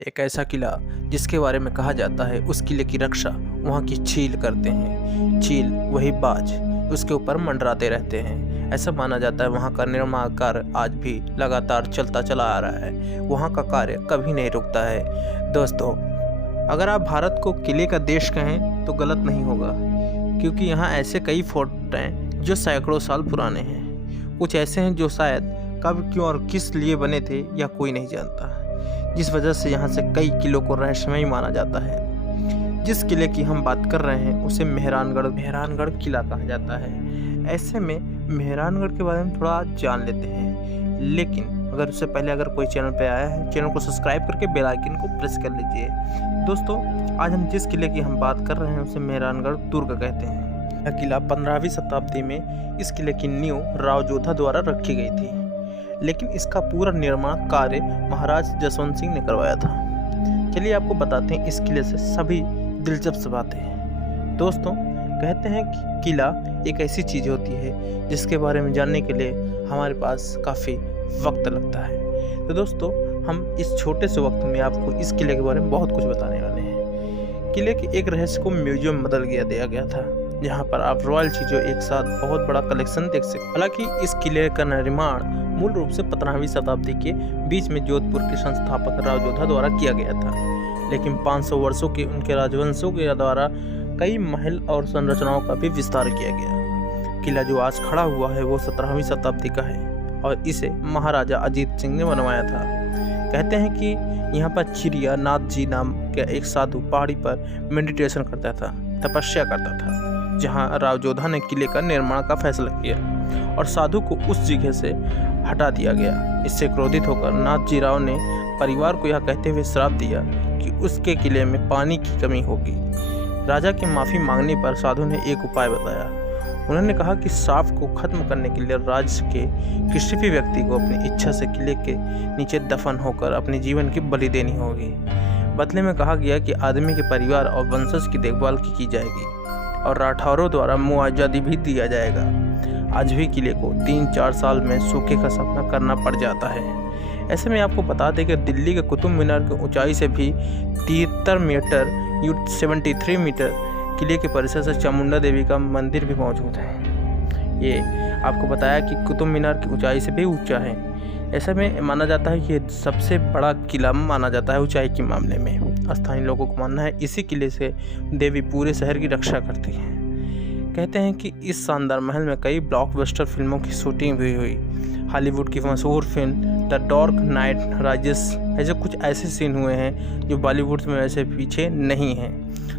एक ऐसा किला जिसके बारे में कहा जाता है उस किले की रक्षा वहाँ की चील करते हैं। चील वही बाज उसके ऊपर मंडराते रहते हैं। ऐसा माना जाता है वहाँ का निर्माण कार्य आज भी लगातार चलता चला आ रहा है। वहाँ का कार्य कभी नहीं रुकता है। दोस्तों, अगर आप भारत को किले का देश कहें तो गलत नहीं होगा, क्योंकि यहाँ ऐसे कई फोर्ट हैं जो सैकड़ों साल पुराने हैं। कुछ ऐसे हैं जो शायद कब, क्यों और किस लिए बने थे या कोई नहीं जानता, जिस वजह से यहाँ से कई किलों को रहस्यमय माना जाता है। जिस किले की हम बात कर रहे हैं उसे मेहरानगढ़ किला कहा जाता है। ऐसे में मेहरानगढ़ के बारे में थोड़ा जान लेते हैं, लेकिन अगर उससे पहले अगर कोई चैनल पे आया है, चैनल को सब्सक्राइब करके बेल आइकन को प्रेस कर लीजिए। दोस्तों, आज हम जिस किले की हम बात कर रहे हैं उसे मेहरानगढ़ दुर्ग कहते हैं। यह किला 15वीं शताब्दी में इस किले की नींव राव जोधा द्वारा रखी गई थी, लेकिन इसका पूरा निर्माण कार्य महाराज जसवंत सिंह ने करवाया था। चलिए आपको बताते हैं इस किले से सभी दिलचस्प बातें। दोस्तों, कहते हैं कि किला एक ऐसी चीज़ होती है जिसके बारे में जानने के लिए हमारे पास काफ़ी वक्त लगता है। तो दोस्तों, हम इस छोटे से वक्त में आपको इस किले के बारे में बहुत कुछ बताने वाले हैं। किले के एक रहस्य को म्यूजियम बदल दिया गया था, जहाँ पर आप रॉयल चीज़ों एक साथ बहुत बड़ा कलेक्शन देख सकते हैं। हालांकि इस किले का निर्माण मूल रूप से 15वीं शताब्दी के बीच में जोधपुर के संस्थापक राव जोधा द्वारा किया गया था, लेकिन 500 वर्षों के उनके राजवंशों के द्वारा कई महल और संरचनाओं का भी विस्तार किया गया। किला जो आज खड़ा हुआ है वो 17वीं शताब्दी का है और इसे महाराजा अजीत सिंह ने बनवाया था। कहते हैं कि यहाँ पर चिड़िया नाथ जी नाम के एक साधु पहाड़ी पर मेडिटेशन करता था, तपस्या करता था, जहाँ राव जोधा ने किले का निर्माण का फैसला किया और साधु को उस जगह से हटा दिया गया। इससे क्रोधित होकर नाथ जी राव ने परिवार को यह कहते हुए श्राप दिया कि उसके किले में पानी की कमी होगी। राजा की माफ़ी मांगने पर साधु ने एक उपाय बताया। उन्होंने कहा कि श्राप को खत्म करने के लिए राज्य के किसी भी व्यक्ति को अपनी इच्छा से किले के नीचे दफन होकर अपने जीवन की बलि देनी होगी। बदले में कहा गया कि आदमी के परिवार और वंशज की देखभाल की जाएगी और राठौरों द्वारा मुआवजा भी दिया जाएगा। आज भी किले को 3-4 साल में सूखे का सामना करना पड़ जाता है। ऐसे में आपको बता दें कि दिल्ली के कुतुब मीनार की ऊंचाई से भी 73 मीटर 73 मीटर किले के परिसर से चामुंडा देवी का मंदिर भी मौजूद है। ये आपको बताया कि कुतुब मीनार की ऊंचाई से भी ऊंचा है। ऐसे में माना जाता है कि ये सबसे बड़ा किला माना जाता है ऊंचाई के मामले में। स्थानीय लोगों को मानना है इसी किले से देवी पूरे शहर की रक्षा करती है। कहते हैं कि इस शानदार महल में कई ब्लॉकबस्टर फिल्मों की शूटिंग भी हुई। हॉलीवुड की मशहूर film the dark night rises, ऐसे कुछ ऐसे सीन हुए हैं जो बॉलीवुड में वैसे पीछे नहीं हैं।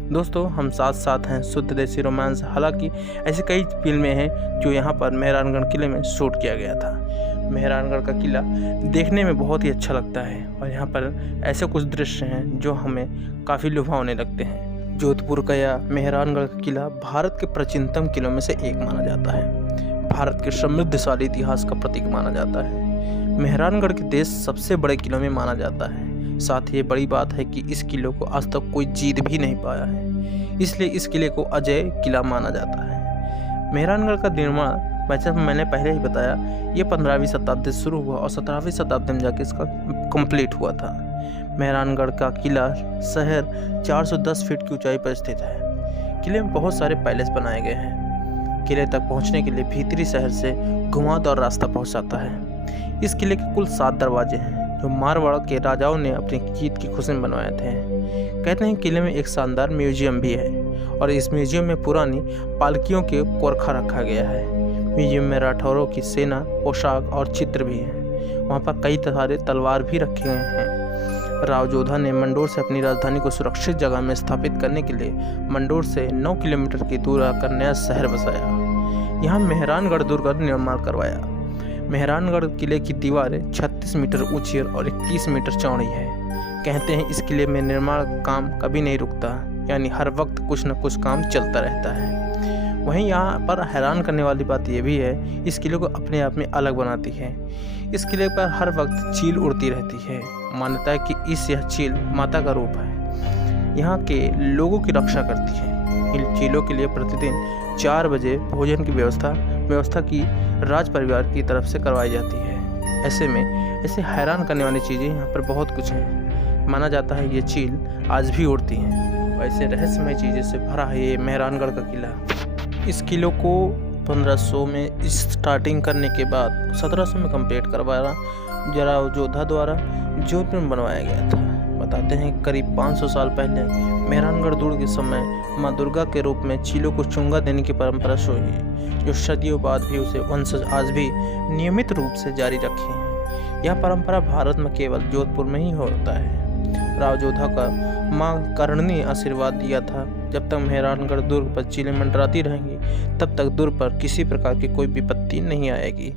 दोस्तों, हम साथ साथ हैं शुद्ध देसी रोमांस। हालांकि ऐसी कई फिल्में हैं जो यहाँ पर मेहरानगढ़ किले में शूट किया गया था। मेहरानगढ़ का किला देखने में बहुत ही अच्छा लगता है और यहाँ पर ऐसे कुछ दृश्य हैं जो हमें काफ़ी लुभावने लगते हैं। जोधपुर का यह मेहरानगढ़ का किला भारत के प्राचीनतम किलों में से एक माना जाता है। भारत के समृद्धशाली इतिहास का प्रतीक माना जाता है। मेहरानगढ़ के देश सबसे बड़े किलों में माना जाता है। साथ ही ये बड़ी बात है कि इस किले को आज तक कोई जीत भी नहीं पाया है, इसलिए इस किले को अजय किला माना जाता है। मेहरानगढ़ का निर्माण वैसे मैंने पहले ही बताया, ये 15वीं शताब्दी से शुरू हुआ और 17वीं शताब्दी में जाके इसका कंप्लीट हुआ था। मेहरानगढ़ का किला शहर 410 फीट की ऊंचाई पर स्थित है। किले में बहुत सारे पैलेस बनाए गए हैं। किले तक पहुंचने के लिए भीतरी शहर से घुमावदार रास्ता पहुंचाता है। इस किले के कुल 7 दरवाजे हैं जो मारवाड़ के राजाओं ने अपनी जीत की खुशी में बनवाए थे। कहते हैं किले में एक शानदार म्यूजियम भी है और इस म्यूजियम में पुरानी पालकियों के कोरखा रखा गया है। म्यूजियम में राठौरों की सेना, पोशाक और चित्र भी हैं। वहाँ पर कई सारे तलवार भी रखे गए हैं। राव जोधा ने मंडोर से अपनी राजधानी को सुरक्षित जगह में स्थापित करने के लिए मंडोर से 9 किलोमीटर की दूर आकर नया शहर बसाया। यहाँ मेहरानगढ़ दुर्ग का निर्माण करवाया। मेहरानगढ़ किले की दीवारें 36 मीटर ऊंची और 21 मीटर चौड़ी है। कहते हैं इस किले में निर्माण काम कभी नहीं रुकता, यानी हर वक्त कुछ न कुछ काम चलता रहता है। वहीं यहाँ पर हैरान करने वाली बात यह भी है, इस किले को अपने आप में अलग बनाती है। इस किले पर हर वक्त चील उड़ती रहती है। मान्यता है कि यह चील माता का रूप है, यहाँ के लोगों की रक्षा करती है। इन चीलों के लिए प्रतिदिन 4 बजे भोजन की व्यवस्था की राज परिवार की तरफ से करवाई जाती है। ऐसे में ऐसे हैरान करने वाली चीज़ें यहाँ पर बहुत कुछ हैं। माना जाता है ये चील आज भी उड़ती हैं। ऐसे रहस्यमय चीज़ों से भरा है ये मेहरानगढ़ का किला। इस किले को 1500 में स्टार्टिंग करने के बाद 1700 में कंप्लीट करवाया राव जोधा द्वारा जोधपुर में बनवाया गया था। बताते हैं करीब 500 साल पहले मेहरानगढ़ दुर्ग के समय मां दुर्गा के रूप में चीलों को चुंगा देने की परंपरा शुरू हुई, जो सदियों बाद भी उसे वंशज आज भी नियमित रूप से जारी रखे हैं। यह परंपरा भारत में केवल जोधपुर में ही होता है। राव जोधा का मां करणी ने आशीर्वाद दिया था, जब तक मेहरानगढ़ दुर्ग पर चीलें मंडराती रहेंगी तब तक दुर्ग पर किसी प्रकार की कोई विपत्ति नहीं आएगी।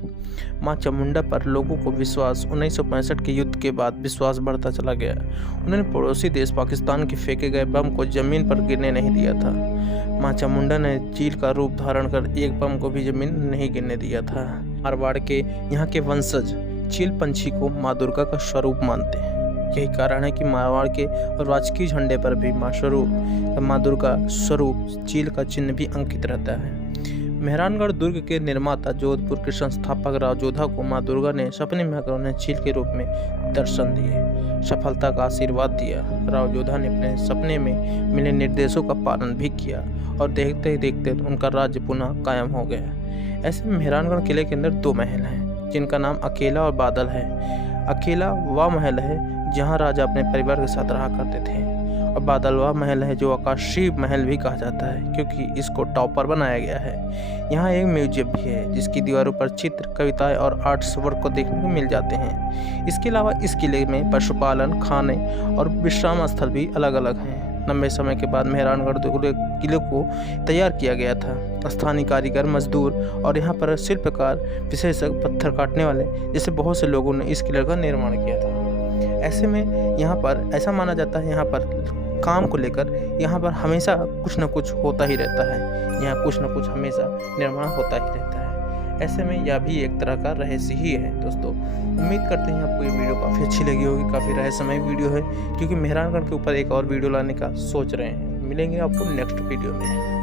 मां चामुंडा पर लोगों को विश्वास 1965 के युद्ध के बाद विश्वास बढ़ता चला गया। उन्होंने पड़ोसी देश पाकिस्तान के फेंके गए बम को जमीन पर गिरने नहीं दिया था। मां चामुंडा ने चील का रूप धारण कर एक बम को भी जमीन नहीं गिरने दिया था। मारवाड़ के यहाँ के वंशज चील पंछी को मां दुर्गा का स्वरूप मानते हैं। यही कारण है कि मारवाड़ के राजकीय झंडे पर भी मां दुर्गा स्वरूप चील का चिन्ह भी अंकित रहता है। मेहरानगढ़ दुर्ग के निर्माता जोधपुर के संस्थापक राव जोधा को मां दुर्गा ने सपने में आकर उन्हें चील के रूप में दर्शन दिए, सफलता का आशीर्वाद दिया। राव जोधा ने अपने सपने में मिले निर्देशों का पालन भी किया और देखते ही देखते उनका राज्य पुनः कायम हो गया। ऐसे मेहरानगढ़ किले के अंदर 2 महल हैं, जिनका नाम अकेला और बादल है। अकेला वह महल है जहाँ राजा अपने परिवार के साथ रहा करते थे, और बादल वह महल है जो आकाशीय महल भी कहा जाता है, क्योंकि इसको टॉप पर बनाया गया है। यहाँ एक म्यूजियम भी है जिसकी दीवारों पर चित्र, कविताएं और आर्ट्स वर्क को देखने को मिल जाते हैं। इसके अलावा इस किले में पशुपालन, खाने और विश्राम स्थल भी अलग अलग हैं। लंबे समय के बाद मेहरानगढ़ किले को तैयार किया गया था। स्थानीय कारीगर, मजदूर और यहाँ पर शिल्पकार, विशेषज्ञ, पत्थर काटने वाले जैसे बहुत से लोगों ने इस किले का निर्माण किया था। ऐसे में यहाँ पर ऐसा माना जाता है, यहाँ पर काम को लेकर यहाँ पर हमेशा कुछ न कुछ होता ही रहता है। यहाँ कुछ न कुछ हमेशा निर्माण होता ही रहता है। ऐसे में यह भी एक तरह का रहस्य ही है। दोस्तों, उम्मीद करते हैं आपको ये वीडियो काफ़ी अच्छी लगी होगी। काफ़ी रहस्यमय वीडियो है, क्योंकि मेहरानगढ़ के ऊपर एक और वीडियो लाने का सोच रहे हैं। मिलेंगे आपको नेक्स्ट वीडियो में।